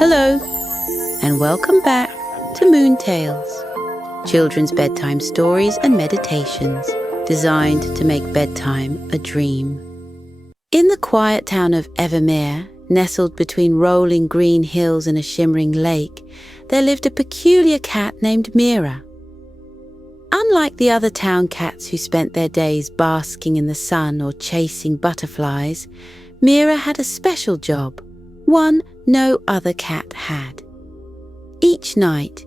Hello, and welcome back to Moon Tales, children's bedtime stories and meditations designed to make bedtime a dream. In the quiet town of Evermere, nestled between rolling green hills and a shimmering lake, there lived a peculiar cat named Mira. Unlike the other town cats who spent their days basking in the sun or chasing butterflies, Mira had a special job, one no other cat had. Each night,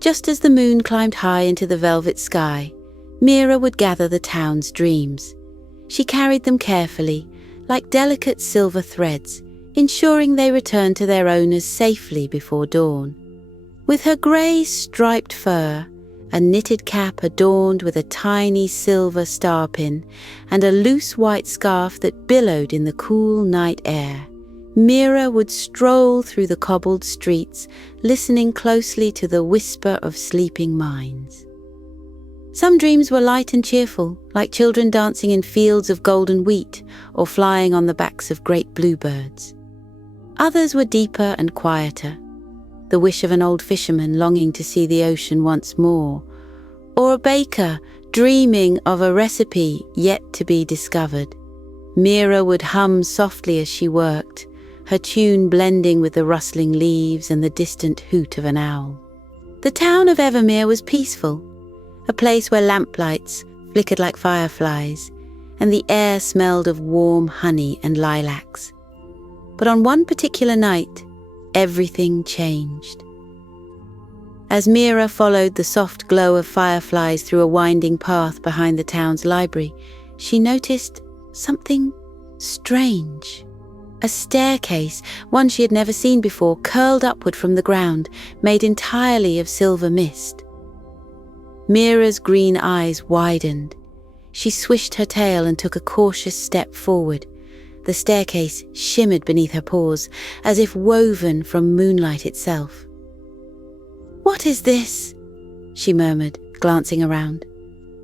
just as the moon climbed high into the velvet sky, Mira would gather the town's dreams. She carried them carefully, like delicate silver threads, ensuring they returned to their owners safely before dawn. With her grey striped fur, a knitted cap adorned with a tiny silver star pin, and a loose white scarf that billowed in the cool night air, Mira would stroll through the cobbled streets, listening closely to the whisper of sleeping minds. Some dreams were light and cheerful, like children dancing in fields of golden wheat or flying on the backs of great bluebirds. Others were deeper and quieter, the wish of an old fisherman longing to see the ocean once more, or a baker dreaming of a recipe yet to be discovered. Mira would hum softly as she worked, her tune blending with the rustling leaves and the distant hoot of an owl. The town of Evermere was peaceful, a place where lamplights flickered like fireflies, and the air smelled of warm honey and lilacs. But on one particular night, everything changed. As Mira followed the soft glow of fireflies through a winding path behind the town's library, she noticed something strange. A staircase, one she had never seen before, curled upward from the ground, made entirely of silver mist. Mira's green eyes widened. She swished her tail and took a cautious step forward. The staircase shimmered beneath her paws, as if woven from moonlight itself. "What is this?" she murmured, glancing around.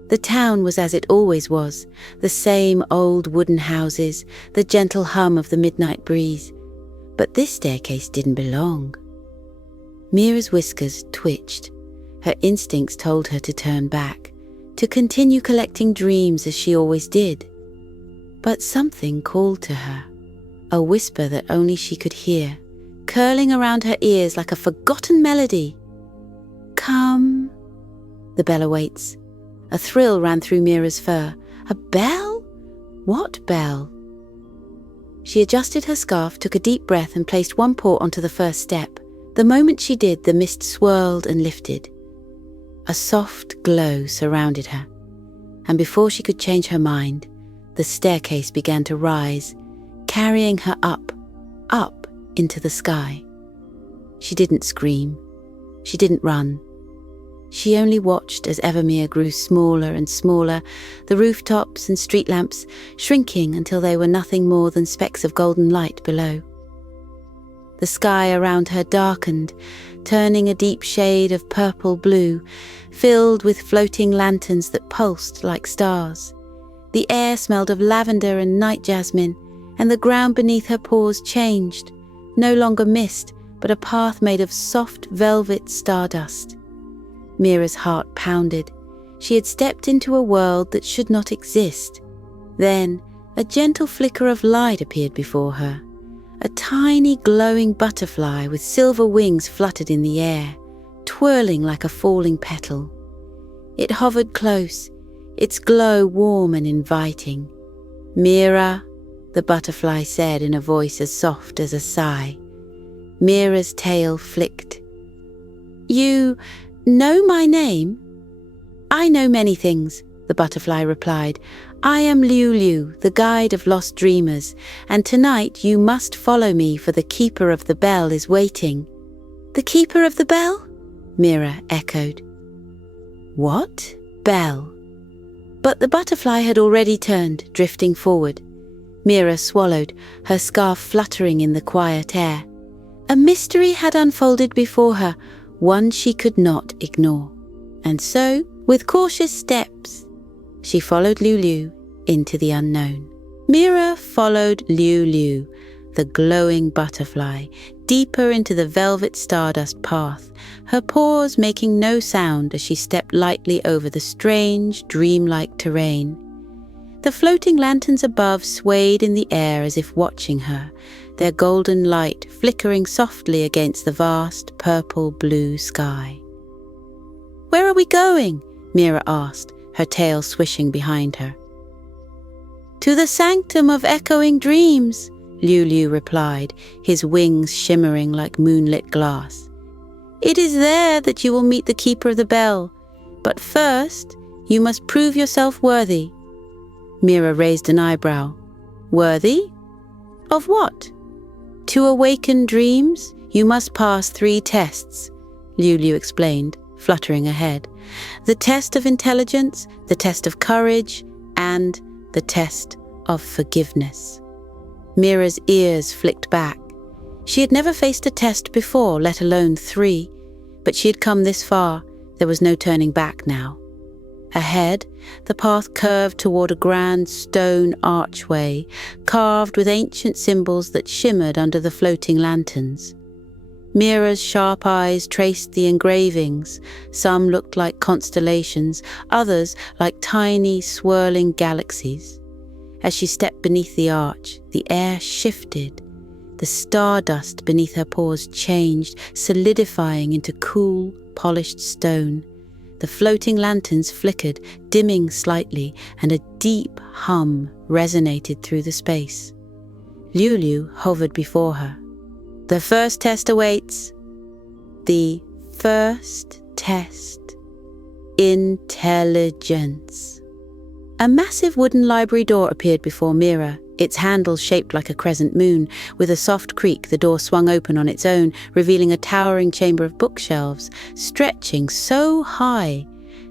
The town was as it always was, the same old wooden houses, the gentle hum of the midnight breeze. But this staircase didn't belong. Mira's whiskers twitched. Her instincts told her to turn back, to continue collecting dreams as she always did. But something called to her, a whisper that only she could hear, curling around her ears like a forgotten melody. "Come." The bell awaits. A thrill ran through Mira's fur. A bell? What bell? She adjusted her scarf, took a deep breath, and placed one paw onto the first step. The moment she did, the mist swirled and lifted. A soft glow surrounded her, and before she could change her mind, the staircase began to rise, carrying her up into the sky. She didn't scream. She didn't run. She only watched as Evermere grew smaller and smaller, the rooftops and street lamps shrinking until they were nothing more than specks of golden light below. The sky around her darkened, turning a deep shade of purple-blue, filled with floating lanterns that pulsed like stars. The air smelled of lavender and night jasmine, and the ground beneath her paws changed, no longer mist, but a path made of soft velvet stardust. Mira's heart pounded. She had stepped into a world that should not exist. Then, a gentle flicker of light appeared before her. A tiny glowing butterfly with silver wings fluttered in the air, twirling like a falling petal. It hovered close, its glow warm and inviting. "Mira," the butterfly said in a voice as soft as a sigh. Mira's tail flicked. "You know my name?" "I know many things," the butterfly replied. "I am Liu Liu, the guide of lost dreamers, and tonight you must follow me, for the keeper of the bell is waiting." "The keeper of the bell?" Mira echoed. "What bell?" But the butterfly had already turned, drifting forward. Mira swallowed, her scarf fluttering in the quiet air. A mystery had unfolded before her, one she could not ignore. And so, with cautious steps, she followed Liu Liu into the unknown. Mira followed Liu Liu, the glowing butterfly, deeper into the velvet stardust path, her paws making no sound as she stepped lightly over the strange, dreamlike terrain. The floating lanterns above swayed in the air as if watching her, their golden light flickering softly against the vast purple-blue sky. "Where are we going?" Mira asked, her tail swishing behind her. "To the sanctum of echoing dreams," Lulu replied, his wings shimmering like moonlit glass. "It is there that you will meet the keeper of the bell. But first, you must prove yourself worthy." Mira raised an eyebrow. "Worthy? Of what?" "To awaken dreams, you must pass 3 tests," Lulu explained, fluttering ahead. "The test of intelligence, the test of courage, and the test of forgiveness." Mira's ears flicked back. She had never faced a test before, let alone 3, but she had come this far. There was no turning back now. Ahead, the path curved toward a grand stone archway, carved with ancient symbols that shimmered under the floating lanterns. Mira's sharp eyes traced the engravings. Some looked like constellations, others like tiny, swirling galaxies. As she stepped beneath the arch, the air shifted. The stardust beneath her paws changed, solidifying into cool, polished stone. The floating lanterns flickered, dimming slightly, and a deep hum resonated through the space. Lulu hovered before her. "The first test awaits." The first test. Intelligence. A massive wooden library door appeared before Mira, its handle shaped like a crescent moon. With a soft creak, the door swung open on its own, revealing a towering chamber of bookshelves, stretching so high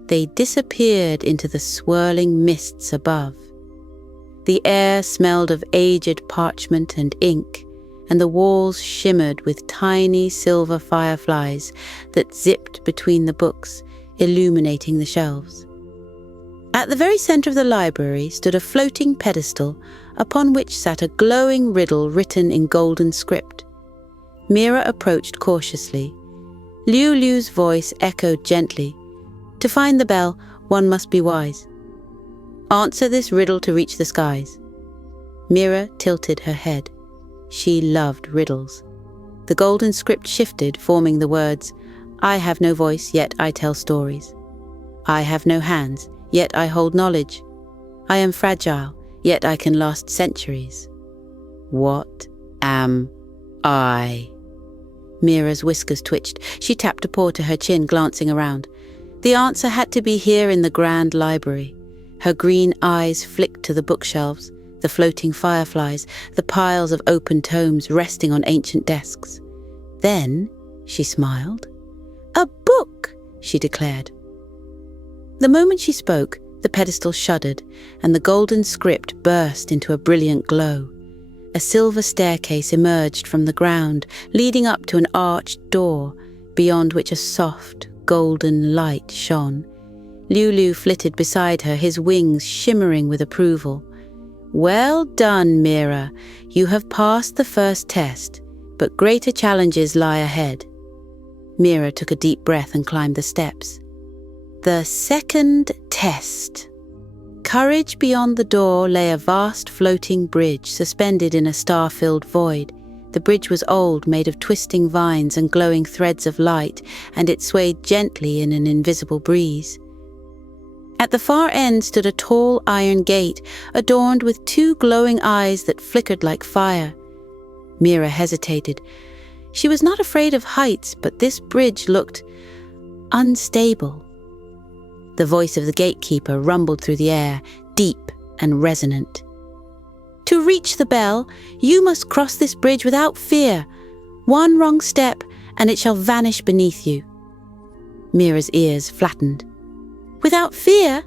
they disappeared into the swirling mists above. The air smelled of aged parchment and ink, and the walls shimmered with tiny silver fireflies that zipped between the books, illuminating the shelves. At the very center of the library stood a floating pedestal upon which sat a glowing riddle written in golden script. Mira approached cautiously. Lulu's voice echoed gently. "To find the bell, one must be wise. Answer this riddle to reach the skies." Mira tilted her head. She loved riddles. The golden script shifted, forming the words, "I have no voice, yet I tell stories. I have no hands, yet I hold knowledge. I am fragile, yet I can last centuries. What am I?" Mira's whiskers twitched. She tapped a paw to her chin, glancing around. The answer had to be here in the grand library. Her green eyes flicked to the bookshelves, the floating fireflies, the piles of open tomes resting on ancient desks. Then she smiled. "A book," she declared. The moment she spoke, the pedestal shuddered, and the golden script burst into a brilliant glow. A silver staircase emerged from the ground, leading up to an arched door, beyond which a soft, golden light shone. Lulu flitted beside her, his wings shimmering with approval. "Well done, Mira. You have passed the first test, but greater challenges lie ahead." Mira took a deep breath and climbed the steps. The second test. Courage beyond the door lay a vast floating bridge suspended in a star-filled void. The bridge was old, made of twisting vines and glowing threads of light, and it swayed gently in an invisible breeze. At the far end stood a tall iron gate, adorned with 2 glowing eyes that flickered like fire. Mira hesitated. She was not afraid of heights, but this bridge looked unstable. The voice of the gatekeeper rumbled through the air, deep and resonant. "To reach the bell, you must cross this bridge without fear. One wrong step, and it shall vanish beneath you." Mira's ears flattened. "Without fear?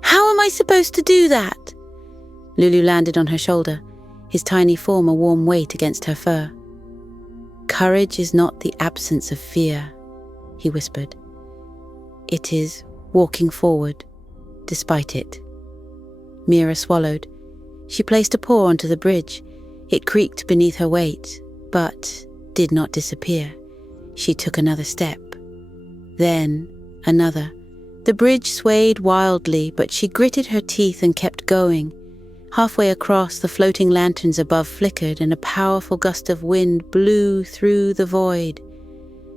How am I supposed to do that?" Lulu landed on her shoulder, his tiny form a warm weight against her fur. "Courage is not the absence of fear," he whispered. "It is walking forward, despite it." Mira swallowed. She placed a paw onto the bridge. It creaked beneath her weight, but did not disappear. She took another step. Then another. The bridge swayed wildly, but she gritted her teeth and kept going. Halfway across, the floating lanterns above flickered, and a powerful gust of wind blew through the void.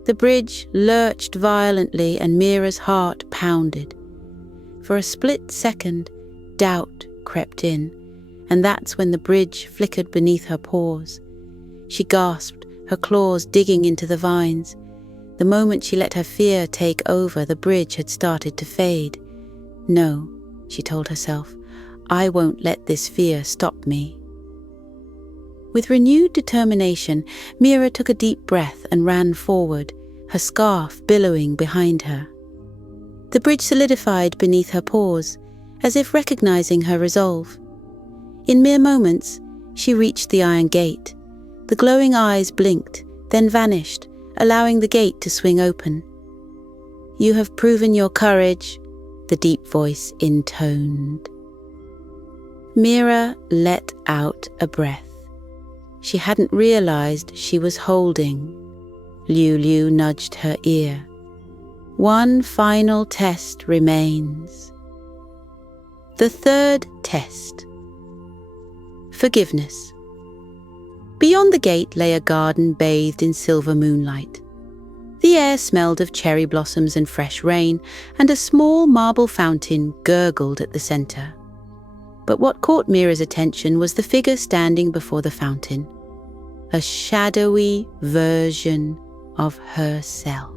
The bridge lurched violently, and Mira's heart pounded. For a split second, doubt crept in, and that's when the bridge flickered beneath her paws. She gasped, her claws digging into the vines. The moment she let her fear take over, the bridge had started to fade. No, she told herself, I won't let this fear stop me. With renewed determination, Mira took a deep breath and ran forward, her scarf billowing behind her. The bridge solidified beneath her paws, as if recognizing her resolve. In mere moments, she reached the iron gate. The glowing eyes blinked, then vanished, allowing the gate to swing open. You have proven your courage, the deep voice intoned. Mira let out a breath. She hadn't realized she was holding. Liu nudged her ear. One final test remains. The third test. Forgiveness. Beyond the gate lay a garden bathed in silver moonlight. The air smelled of cherry blossoms and fresh rain, and a small marble fountain gurgled at the center. But what caught Mira's attention was the figure standing before the fountain, a shadowy version of herself.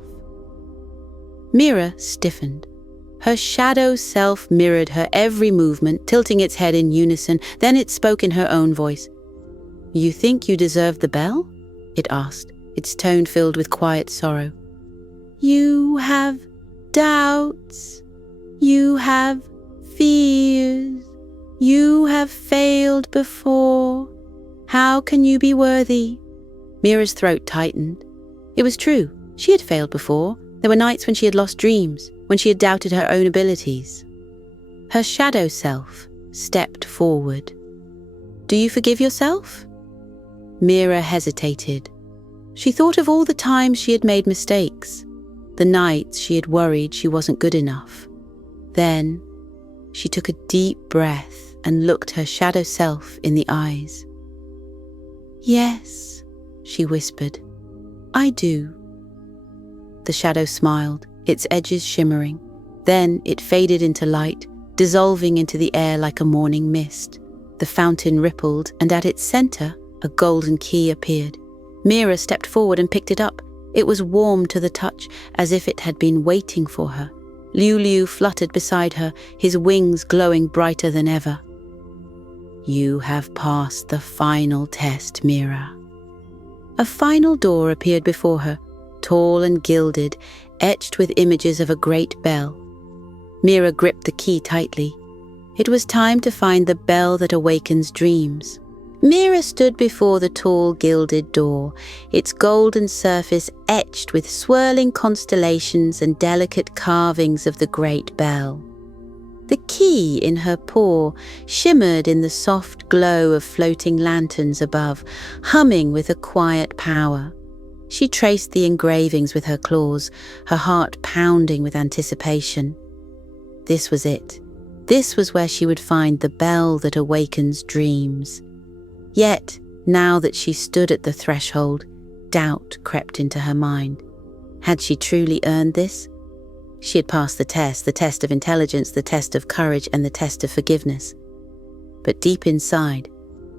Mira stiffened. Her shadow self mirrored her every movement, tilting its head in unison. Then it spoke in her own voice. You think you deserve the bell? It asked, its tone filled with quiet sorrow. You have doubts. You have fears. You have failed before. How can you be worthy? Mira's throat tightened. It was true. She had failed before. There were nights when she had lost dreams, when she had doubted her own abilities. Her shadow self stepped forward. Do you forgive yourself? Mira hesitated. She thought of all the times she had made mistakes, the nights she had worried she wasn't good enough. Then she took a deep breath and looked her shadow self in the eyes. Yes, she whispered, I do. The shadow smiled, its edges shimmering. Then it faded into light, dissolving into the air like a morning mist. The fountain rippled, and at its center, a golden key appeared. Mira stepped forward and picked it up. It was warm to the touch, as if it had been waiting for her. Liu fluttered beside her, his wings glowing brighter than ever. You have passed the final test, Mira. A final door appeared before her, tall and gilded, etched with images of a great bell. Mira gripped the key tightly. It was time to find the bell that awakens dreams. Mira stood before the tall gilded door, its golden surface etched with swirling constellations and delicate carvings of the great bell. The key in her paw shimmered in the soft glow of floating lanterns above, humming with a quiet power. She traced the engravings with her claws, her heart pounding with anticipation. This was it. This was where she would find the bell that awakens dreams. Yet, now that she stood at the threshold, doubt crept into her mind. Had she truly earned this? She had passed the test of intelligence, the test of courage, and the test of forgiveness. But deep inside,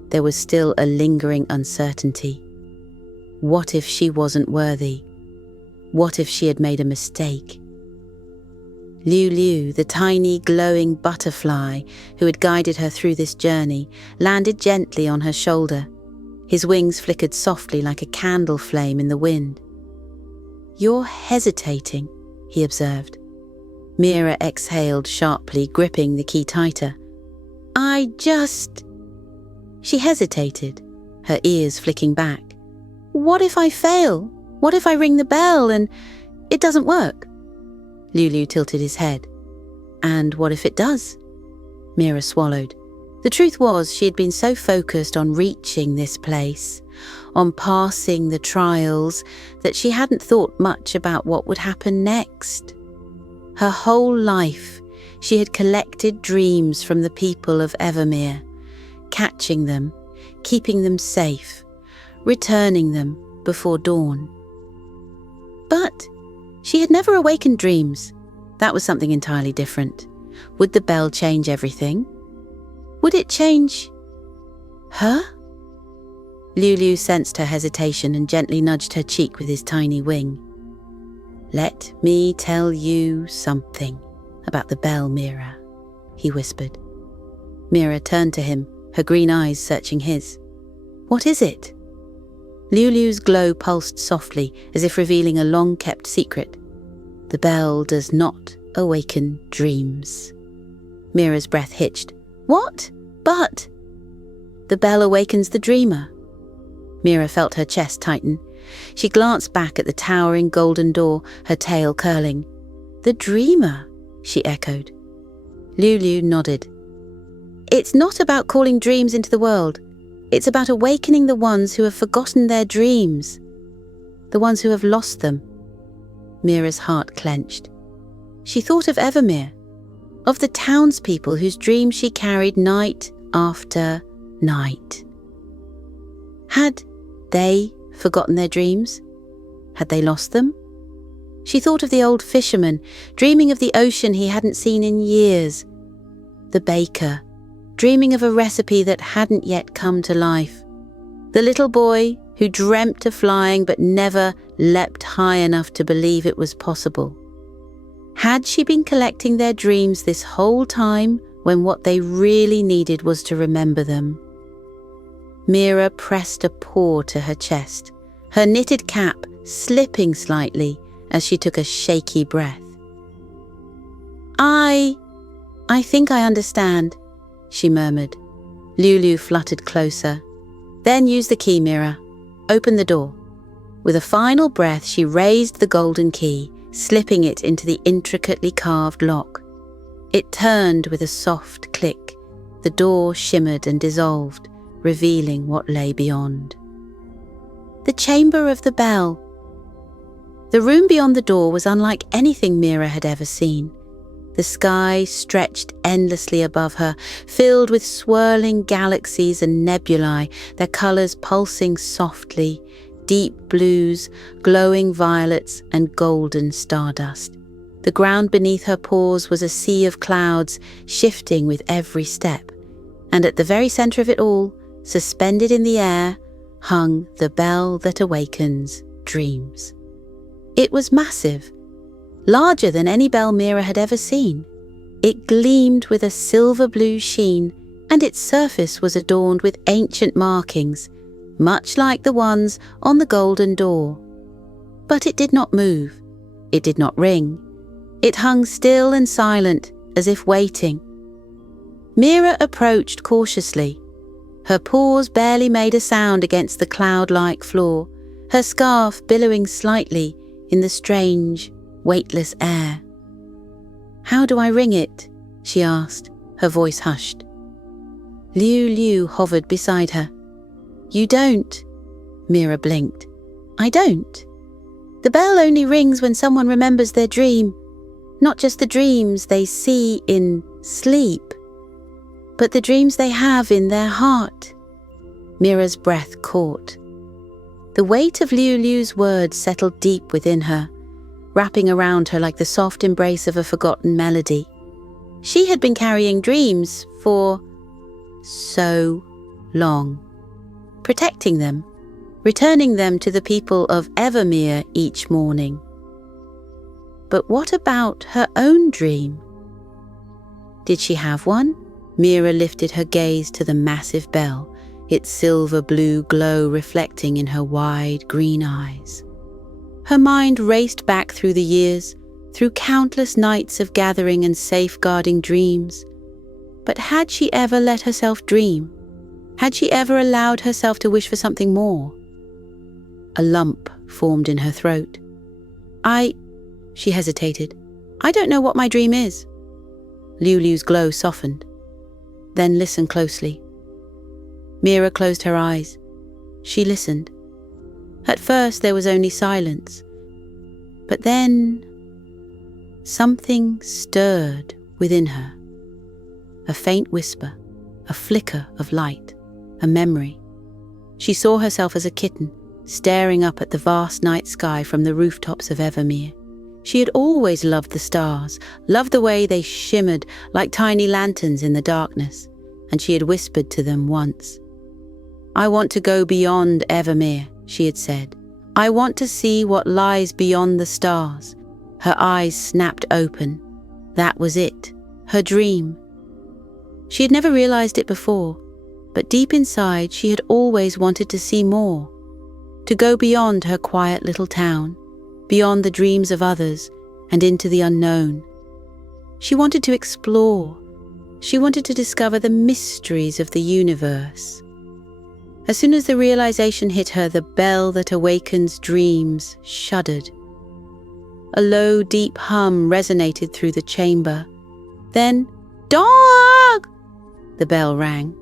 there was still a lingering uncertainty. What if she wasn't worthy? What if she had made a mistake? Liu, the tiny glowing butterfly who had guided her through this journey, landed gently on her shoulder. His wings flickered softly like a candle flame in the wind. You're hesitating, he observed. Mira exhaled sharply, gripping the key tighter. She hesitated, her ears flicking back. What if I fail? What if I ring the bell and it doesn't work? Liu tilted his head. And what if it does? Mira swallowed. The truth was, she had been so focused on reaching this place, on passing the trials, that she hadn't thought much about what would happen next. Her whole life, she had collected dreams from the people of Evermere, catching them, keeping them safe, returning them before dawn. But she had never awakened dreams. That was something entirely different. Would the bell change everything? Would it change her? Lulu sensed her hesitation and gently nudged her cheek with his tiny wing. "Let me tell you something about the bell, Mira," he whispered. Mira turned to him, her green eyes searching his. "What is it?" Lulu's glow pulsed softly, as if revealing a long-kept secret. "The bell does not awaken dreams." Mira's breath hitched. "What? But—" "The bell awakens the dreamer." Mira felt her chest tighten. She glanced back at the towering golden door, her tail curling. "The dreamer," she echoed. Lulu nodded. "It's not about calling dreams into the world. It's about awakening the ones who have forgotten their dreams, the ones who have lost them." Mira's heart clenched. She thought of Evermere, of the townspeople whose dreams she carried night after night. Had they forgotten their dreams? Had they lost them? She thought of the old fisherman, dreaming of the ocean he hadn't seen in years. The baker, dreaming of a recipe that hadn't yet come to life. The little boy who dreamt of flying but never leapt high enough to believe it was possible. Had she been collecting their dreams this whole time, when what they really needed was to remember them? Mira pressed a paw to her chest, her knitted cap slipping slightly as she took a shaky breath. I think I understand," she murmured. Lulu fluttered closer. "Then use the key, Mira. Open the door." With a final breath, she raised the golden key, slipping it into the intricately carved lock. It turned with a soft click. The door shimmered and dissolved, revealing what lay beyond. The chamber of the bell. The room beyond the door was unlike anything Mira had ever seen. The sky stretched endlessly above her, filled with swirling galaxies and nebulae, their colours pulsing softly, deep blues, glowing violets, and golden stardust. The ground beneath her paws was a sea of clouds, shifting with every step, and at the very centre of it all, suspended in the air, hung the bell that awakens dreams. It was massive, larger than any bell Mira had ever seen. It gleamed with a silver-blue sheen, and its surface was adorned with ancient markings, much like the ones on the golden door. But it did not move. It did not ring. It hung still and silent, as if waiting. Mira approached cautiously. Her paws barely made a sound against the cloud-like floor, her scarf billowing slightly in the strange, weightless air. "How do I ring it?" she asked, her voice hushed. Liu hovered beside her. "You don't," Mira blinked. "I don't. The bell only rings when someone remembers their dream, not just the dreams they see in sleep, but the dreams they have in their heart." Mira's breath caught. The weight of Liu's words settled deep within her, wrapping around her like the soft embrace of a forgotten melody. She had been carrying dreams for so long, protecting them, returning them to the people of Evermere each morning. But what about her own dream? Did she have one? Mira lifted her gaze to the massive bell, its silver-blue glow reflecting in her wide green eyes. Her mind raced back through the years, through countless nights of gathering and safeguarding dreams. But had she ever let herself dream? Had she ever allowed herself to wish for something more? A lump formed in her throat. She hesitated. "I don't know what my dream is." Lulu's glow softened. "Then listen closely." Mira closed her eyes. She listened. At first there was only silence, but then something stirred within her. A faint whisper, a flicker of light, a memory. She saw herself as a kitten, staring up at the vast night sky from the rooftops of Evermere. She had always loved the stars, loved the way they shimmered like tiny lanterns in the darkness, and she had whispered to them once. "I want to go beyond Evermere," she had said. "I want to see what lies beyond the stars." Her eyes snapped open. That was it, her dream. She had never realized it before, but deep inside she had always wanted to see more, to go beyond her quiet little town, beyond the dreams of others, and into the unknown. She wanted to explore. She wanted to discover the mysteries of the universe. As soon as the realization hit her, the bell that awakens dreams shuddered. A low, deep hum resonated through the chamber. Then, "Dog!" the bell rang.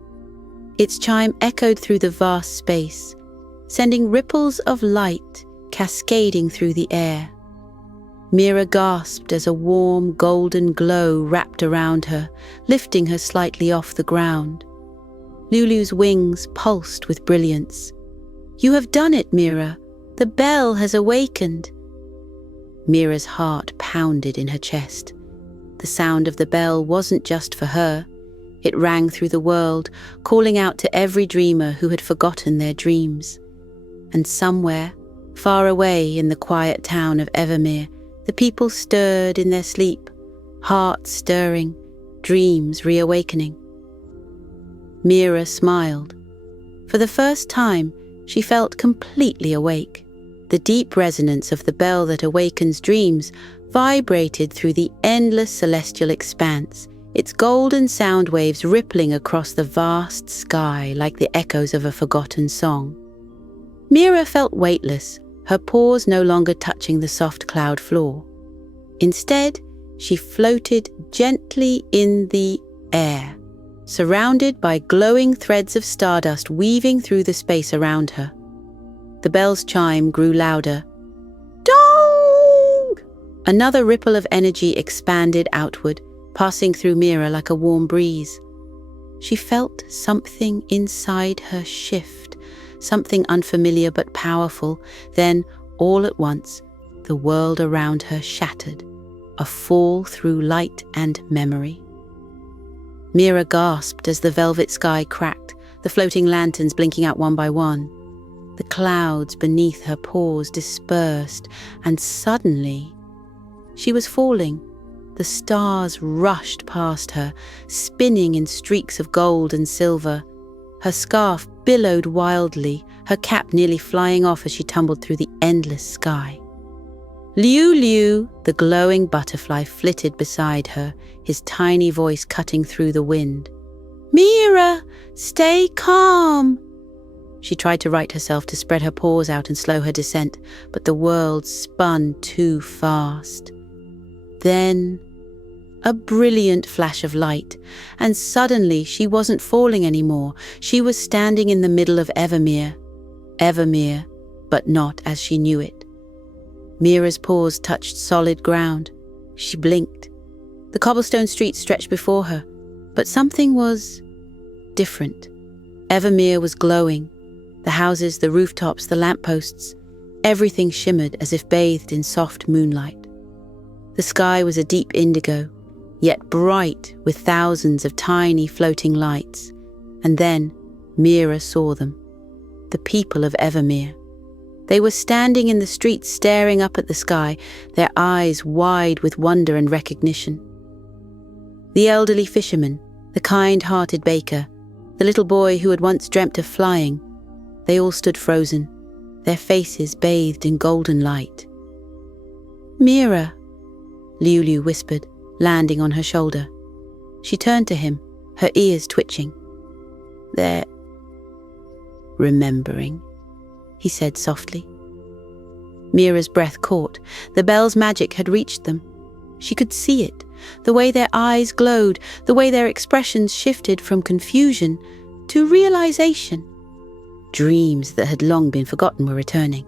Its chime echoed through the vast space, sending ripples of light cascading through the air. Mira gasped as a warm, golden glow wrapped around her, lifting her slightly off the ground. Lulu's wings pulsed with brilliance. "You have done it, Mira. The bell has awakened." Mira's heart pounded in her chest. The sound of the bell wasn't just for her. It rang through the world, calling out to every dreamer who had forgotten their dreams. And somewhere, far away in the quiet town of Evermere, the people stirred in their sleep, hearts stirring, dreams reawakening. Mira smiled. For the first time, she felt completely awake. The deep resonance of the bell that awakens dreams vibrated through the endless celestial expanse, its golden sound waves rippling across the vast sky like the echoes of a forgotten song. Mira felt weightless, her paws no longer touching the soft cloud floor. Instead, she floated gently in the air, surrounded by glowing threads of stardust weaving through the space around her. The bell's chime grew louder. "Dong!" Another ripple of energy expanded outward, passing through Mira like a warm breeze. She felt something inside her shift, something unfamiliar but powerful. Then, all at once, the world around her shattered, a fall through light and memory. Mira gasped as the velvet sky cracked, the floating lanterns blinking out one by one. The clouds beneath her paws dispersed, and suddenly, she was falling. The stars rushed past her, spinning in streaks of gold and silver. Her scarf billowed wildly, her cap nearly flying off as she tumbled through the endless sky. Liu Liu, the glowing butterfly, flitted beside her, his tiny voice cutting through the wind. "Mira, stay calm!" She tried to right herself, to spread her paws out and slow her descent, but the world spun too fast. Then, a brilliant flash of light, and suddenly she wasn't falling anymore. She was standing in the middle of Evermere. Evermere, but not as she knew it. Mira's paws touched solid ground. She blinked. The cobblestone streets stretched before her, but something was different. Evermere was glowing. The houses, the rooftops, the lampposts, everything shimmered as if bathed in soft moonlight. The sky was a deep indigo, yet bright with thousands of tiny floating lights. And then Mira saw them, the people of Evermere. They were standing in the streets staring up at the sky, their eyes wide with wonder and recognition. The elderly fisherman, the kind-hearted baker, the little boy who had once dreamt of flying, they all stood frozen, their faces bathed in golden light. "Mira," Liu Liu whispered, landing on her shoulder. She turned to him, her ears twitching. "They're remembering," he said softly. Mira's breath caught. The bell's magic had reached them. She could see it, the way their eyes glowed, the way their expressions shifted from confusion to realization. Dreams that had long been forgotten were returning.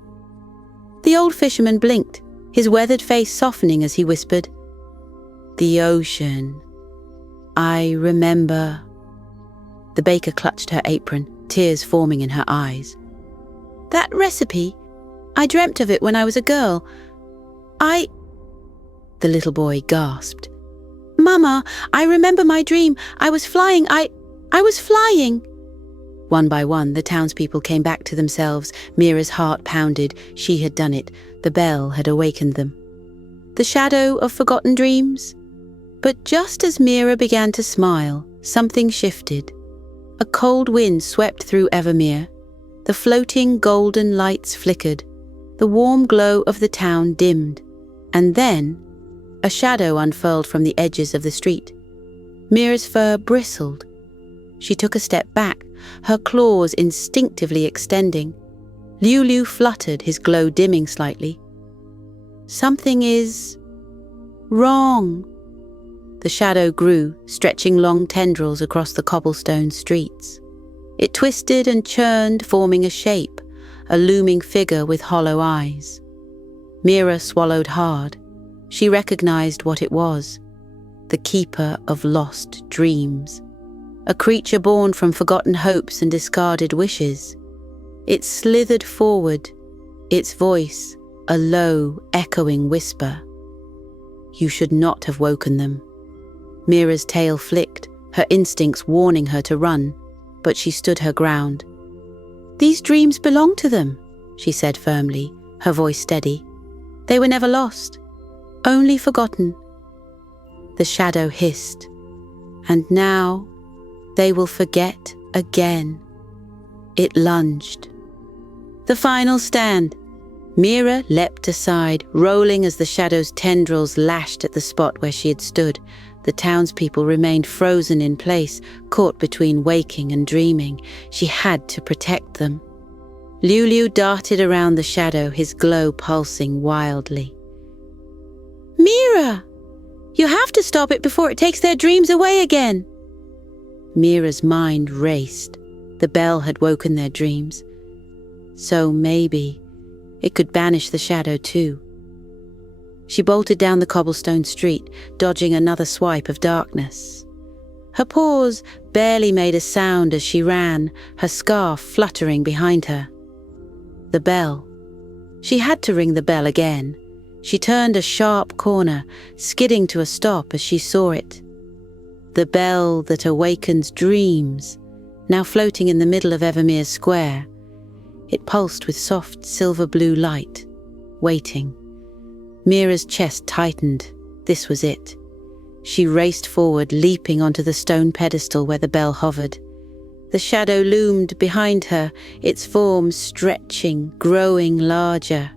The old fisherman blinked, his weathered face softening as he whispered, "The ocean. I remember." The baker clutched her apron, tears forming in her eyes. "That recipe? I dreamt of it when I was a girl. The little boy gasped. "Mama, I remember my dream. I was flying. I was flying." One by one, the townspeople came back to themselves. Mira's heart pounded. She had done it. The bell had awakened them. The shadow of forgotten dreams? But just as Mira began to smile, something shifted. A cold wind swept through Evermere. The floating golden lights flickered. The warm glow of the town dimmed. And then, a shadow unfurled from the edges of the street. Mira's fur bristled. She took a step back, her claws instinctively extending. Liu fluttered, his glow dimming slightly. "Something is wrong." The shadow grew, stretching long tendrils across the cobblestone streets. It twisted and churned, forming a shape, a looming figure with hollow eyes. Mira swallowed hard. She recognized what it was, the keeper of lost dreams, a creature born from forgotten hopes and discarded wishes. It slithered forward, its voice a low, echoing whisper. "You should not have woken them." Mira's tail flicked, her instincts warning her to run, but she stood her ground. "These dreams belong to them," she said firmly, her voice steady. "They were never lost. Only forgotten." The shadow hissed. "And now they will forget again." It lunged. The final stand. Mira leapt aside, rolling as the shadow's tendrils lashed at the spot where she had stood. The townspeople remained frozen in place, caught between waking and dreaming. She had to protect them. Liu darted around the shadow, his glow pulsing wildly. "Mira! You have to stop it before it takes their dreams away again." Mira's mind raced. The bell had woken their dreams. So maybe it could banish the shadow too. She bolted down the cobblestone street, dodging another swipe of darkness. Her paws barely made a sound as she ran, her scarf fluttering behind her. The bell. She had to ring the bell again. She turned a sharp corner, skidding to a stop as she saw it. The bell that awakens dreams, now floating in the middle of Evermere Square. It pulsed with soft silver-blue light, waiting. Mira's chest tightened. This was it. She raced forward, leaping onto the stone pedestal where the bell hovered. The shadow loomed behind her, its form stretching, growing larger.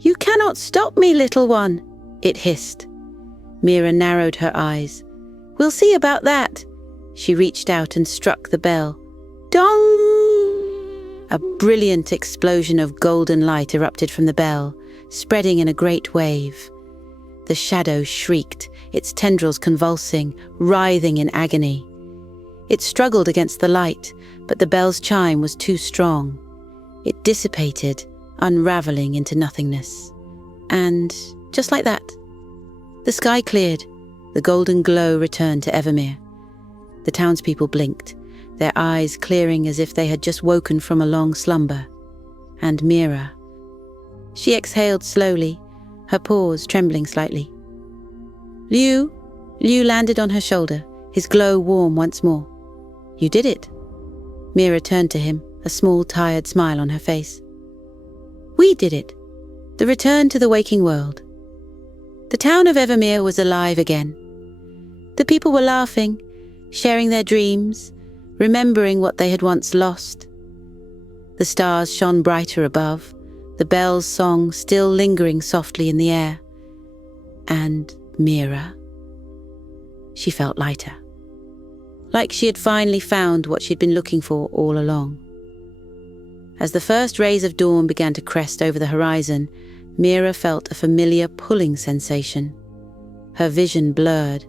"You cannot stop me, little one," it hissed. Mira narrowed her eyes. "We'll see about that." She reached out and struck the bell. Dong! A brilliant explosion of golden light erupted from the bell, spreading in a great wave. The shadow shrieked, its tendrils convulsing, writhing in agony. It struggled against the light, but the bell's chime was too strong. It dissipated, unraveling into nothingness. And just like that, the sky cleared. The golden glow returned to Evermere. The townspeople blinked, their eyes clearing as if they had just woken from a long slumber. And Mira. She exhaled slowly, her paws trembling slightly. Liu landed on her shoulder, his glow warm once more. "You did it." Mira turned to him, a small, tired smile on her face. "We did it. The return to the waking world." The town of Evermere was alive again. The people were laughing, sharing their dreams, remembering what they had once lost. The stars shone brighter above, the bell's song still lingering softly in the air. And Mira. She felt lighter. Like she had finally found what she'd been looking for all along. As the first rays of dawn began to crest over the horizon, Mira felt a familiar pulling sensation. Her vision blurred,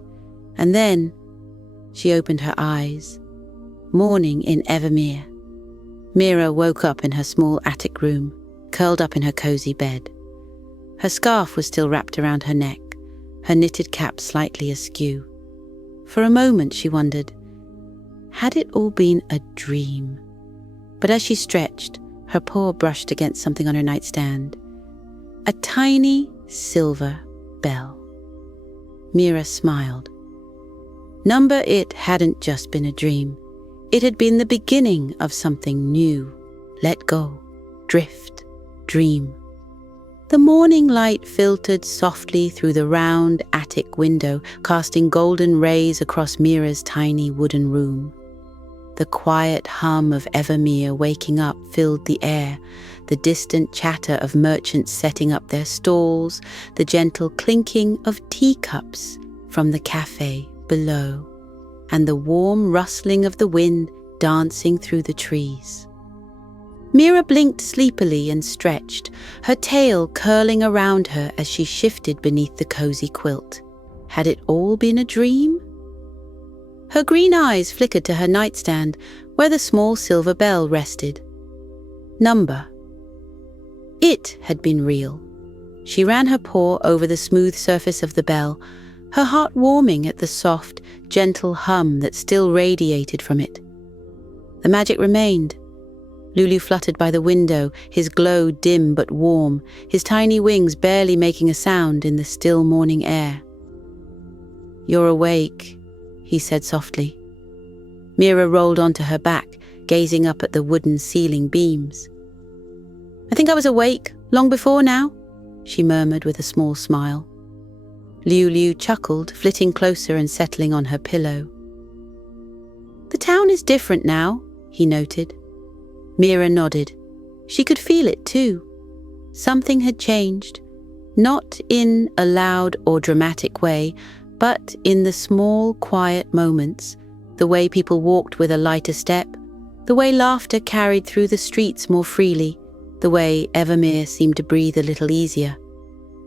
and then she opened her eyes. Morning in Evermere. Mira woke up in her small attic room, curled up in her cozy bed. Her scarf was still wrapped around her neck, her knitted cap slightly askew. For a moment she wondered, had it all been a dream? But as she stretched, her paw brushed against something on her nightstand. A tiny silver bell. Mira smiled. Number it hadn't just been a dream. It had been the beginning of something new. Let go, drift, dream. The morning light filtered softly through the round attic window, casting golden rays across Mira's tiny wooden room. The quiet hum of Evermere waking up filled the air, the distant chatter of merchants setting up their stalls, the gentle clinking of teacups from the cafe below, and the warm rustling of the wind dancing through the trees. Mira blinked sleepily and stretched, her tail curling around her as she shifted beneath the cozy quilt. Had it all been a dream? Her green eyes flickered to her nightstand, where the small silver bell rested. Number. It had been real. She ran her paw over the smooth surface of the bell, her heart warming at the soft, gentle hum that still radiated from it. The magic remained. Lulu fluttered by the window, his glow dim but warm, his tiny wings barely making a sound in the still morning air. "You're awake," he said softly. Mira rolled onto her back, gazing up at the wooden ceiling beams. "I think I was awake long before now," she murmured with a small smile. Lulu chuckled, flitting closer and settling on her pillow. "The town is different now," he noted. Mira nodded. She could feel it too. Something had changed, not in a loud or dramatic way, but in the small, quiet moments, the way people walked with a lighter step, the way laughter carried through the streets more freely, the way Evermere seemed to breathe a little easier.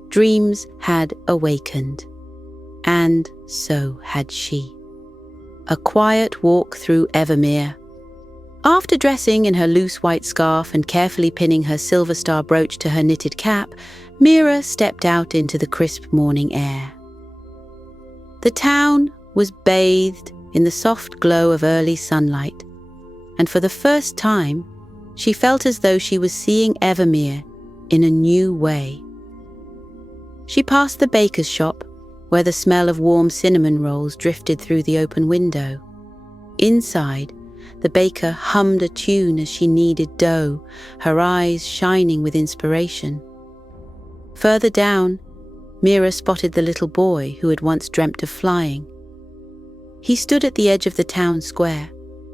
Dreams had awakened, and so had she. A quiet walk through Evermere. After dressing in her loose white scarf and carefully pinning her silver star brooch to her knitted cap, Mira stepped out into the crisp morning air. The town was bathed in the soft glow of early sunlight, and for the first time, she felt as though she was seeing Evermere in a new way. She passed the baker's shop, where the smell of warm cinnamon rolls drifted through the open window. Inside, the baker hummed a tune as she kneaded dough, her eyes shining with inspiration. Further down, Mira spotted the little boy who had once dreamt of flying. He stood at the edge of the town square,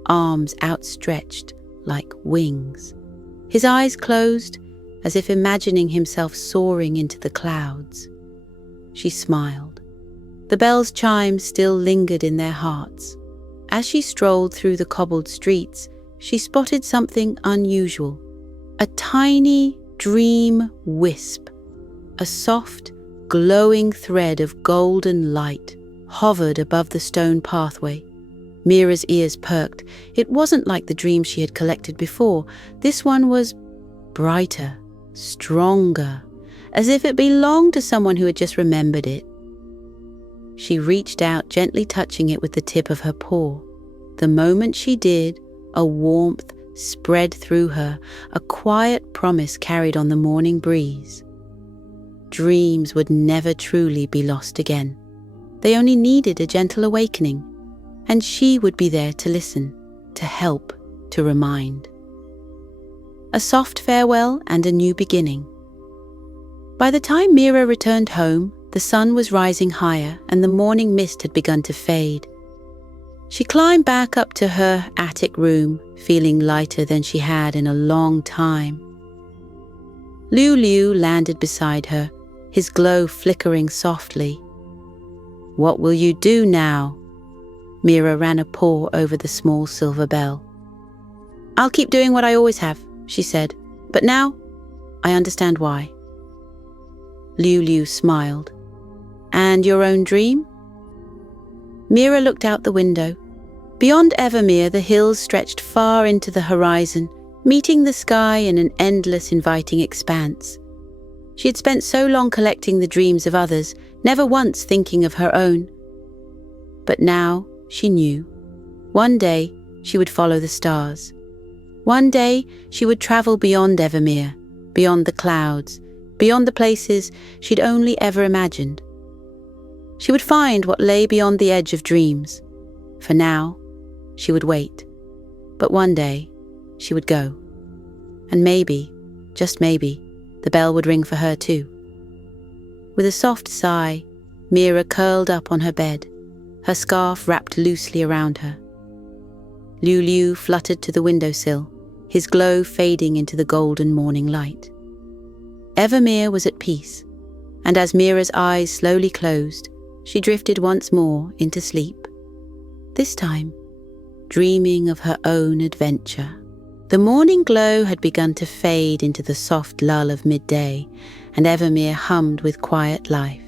arms outstretched like wings. His eyes closed, as if imagining himself soaring into the clouds. She smiled. The bell's chimes still lingered in their hearts. As she strolled through the cobbled streets, she spotted something unusual. A tiny dream wisp. A soft, glowing thread of golden light hovered above the stone pathway. Mira's ears perked. It wasn't like the dream she had collected before. This one was brighter, stronger, as if it belonged to someone who had just remembered it. She reached out, gently touching it with the tip of her paw. The moment she did, a warmth spread through her, a quiet promise carried on the morning breeze. Dreams would never truly be lost again. They only needed a gentle awakening, and she would be there to listen, to help, to remind. A soft farewell and a new beginning. By the time Mira returned home, the sun was rising higher and the morning mist had begun to fade. She climbed back up to her attic room, feeling lighter than she had in a long time. Lulu landed beside her, his glow flickering softly. "What will you do now?" Mira ran a paw over the small silver bell. "I'll keep doing what I always have," she said, "but now I understand why." Lulu smiled. "And your own dream?" Mira looked out the window. Beyond Evermere, the hills stretched far into the horizon, meeting the sky in an endless, inviting expanse. She had spent so long collecting the dreams of others, never once thinking of her own. But now she knew. One day she would follow the stars. One day she would travel beyond Evermere, beyond the clouds, beyond the places she'd only ever imagined. She would find what lay beyond the edge of dreams. For now, she would wait. But one day, she would go. And maybe, just maybe, the bell would ring for her too. With a soft sigh, Mira curled up on her bed, her scarf wrapped loosely around her. Liu fluttered to the windowsill, his glow fading into the golden morning light. Evermere was at peace, and as Mira's eyes slowly closed, she drifted once more into sleep. This time, dreaming of her own adventure. The morning glow had begun to fade into the soft lull of midday, and Evermere hummed with quiet life.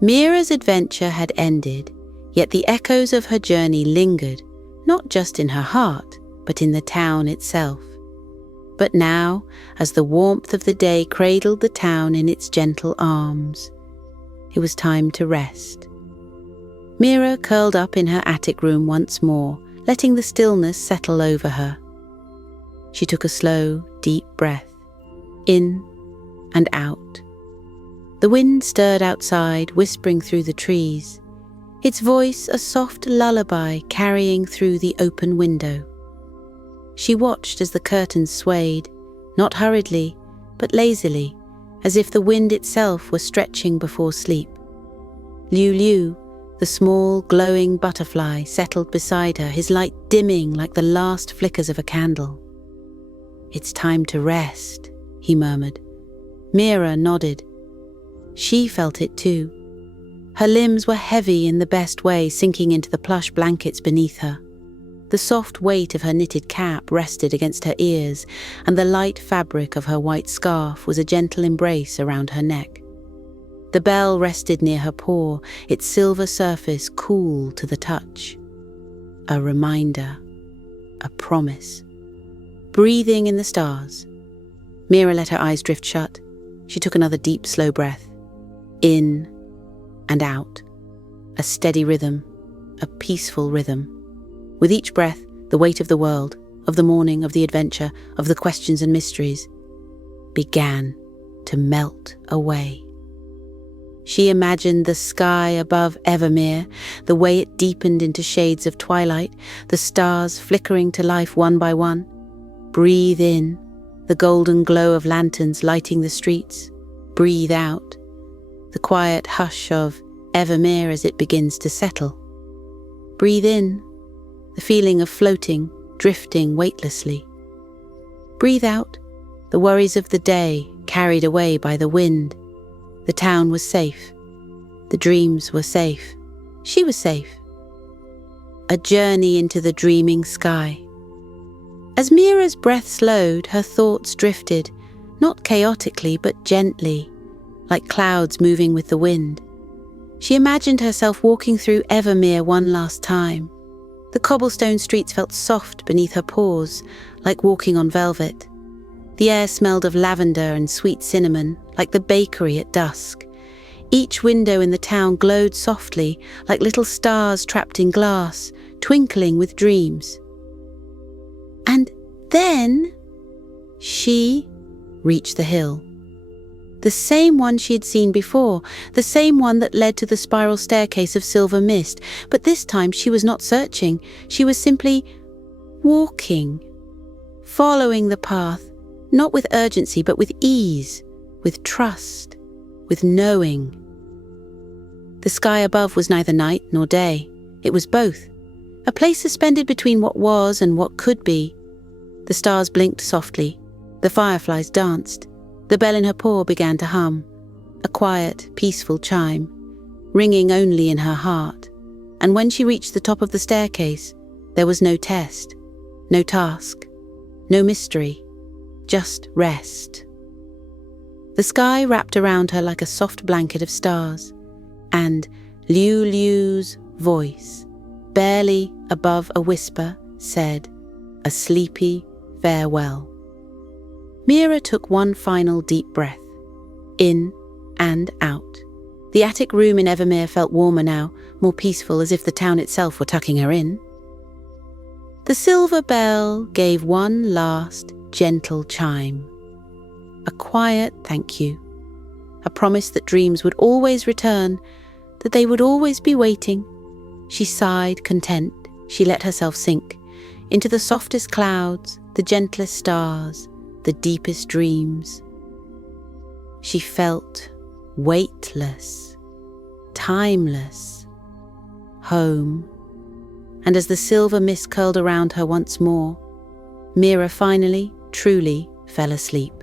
Mira's adventure had ended, yet the echoes of her journey lingered, not just in her heart, but in the town itself. But now, as the warmth of the day cradled the town in its gentle arms, it was time to rest. Mira curled up in her attic room once more, letting the stillness settle over her. She took a slow, deep breath, in and out. The wind stirred outside, whispering through the trees, its voice a soft lullaby carrying through the open window. She watched as the curtains swayed, not hurriedly, but lazily, as if the wind itself were stretching before sleep. Liu, the small, glowing butterfly, settled beside her, his light dimming like the last flickers of a candle. "It's time to rest," he murmured. Mira nodded. She felt it too. Her limbs were heavy in the best way, sinking into the plush blankets beneath her. The soft weight of her knitted cap rested against her ears, and the light fabric of her white scarf was a gentle embrace around her neck. The bell rested near her paw, its silver surface cool to the touch. A reminder, a promise. Breathing in the stars. Mira let her eyes drift shut. She took another deep, slow breath. In and out. A steady rhythm, a peaceful rhythm. With each breath, the weight of the world, of the morning, of the adventure, of the questions and mysteries, began to melt away. She imagined the sky above Evermere, the way it deepened into shades of twilight, the stars flickering to life one by one. Breathe in, the golden glow of lanterns lighting the streets. Breathe out, the quiet hush of Evermere as it begins to settle. Breathe in, the feeling of floating, drifting weightlessly. Breathe out, the worries of the day carried away by the wind. The town was safe. The dreams were safe. She was safe. A journey into the dreaming sky. As Mira's breath slowed, her thoughts drifted, not chaotically but gently, like clouds moving with the wind. She imagined herself walking through Evermere one last time. The cobblestone streets felt soft beneath her paws, like walking on velvet. The air smelled of lavender and sweet cinnamon, like the bakery at dusk. Each window in the town glowed softly, like little stars trapped in glass, twinkling with dreams. And then she reached the hill. The same one she had seen before, the same one that led to the spiral staircase of silver mist, but this time she was not searching, she was simply walking, following the path, not with urgency but with ease, with trust, with knowing. The sky above was neither night nor day, it was both, a place suspended between what was and what could be. The stars blinked softly, the fireflies danced, the bell in her paw began to hum, a quiet, peaceful chime, ringing only in her heart. And when she reached the top of the staircase, there was no test, no task, no mystery, just rest. The sky wrapped around her like a soft blanket of stars, and Liu's voice, barely above a whisper, said, a sleepy, farewell. Mira took one final deep breath, in and out. The attic room in Evermere felt warmer now, more peaceful, as if the town itself were tucking her in. The silver bell gave one last, gentle chime. A quiet thank you. A promise that dreams would always return, that they would always be waiting. She sighed, content. She let herself sink into the softest clouds, the gentlest stars, the deepest dreams. She felt weightless, timeless, home. And as the silver mist curled around her once more, Mira finally, truly fell asleep.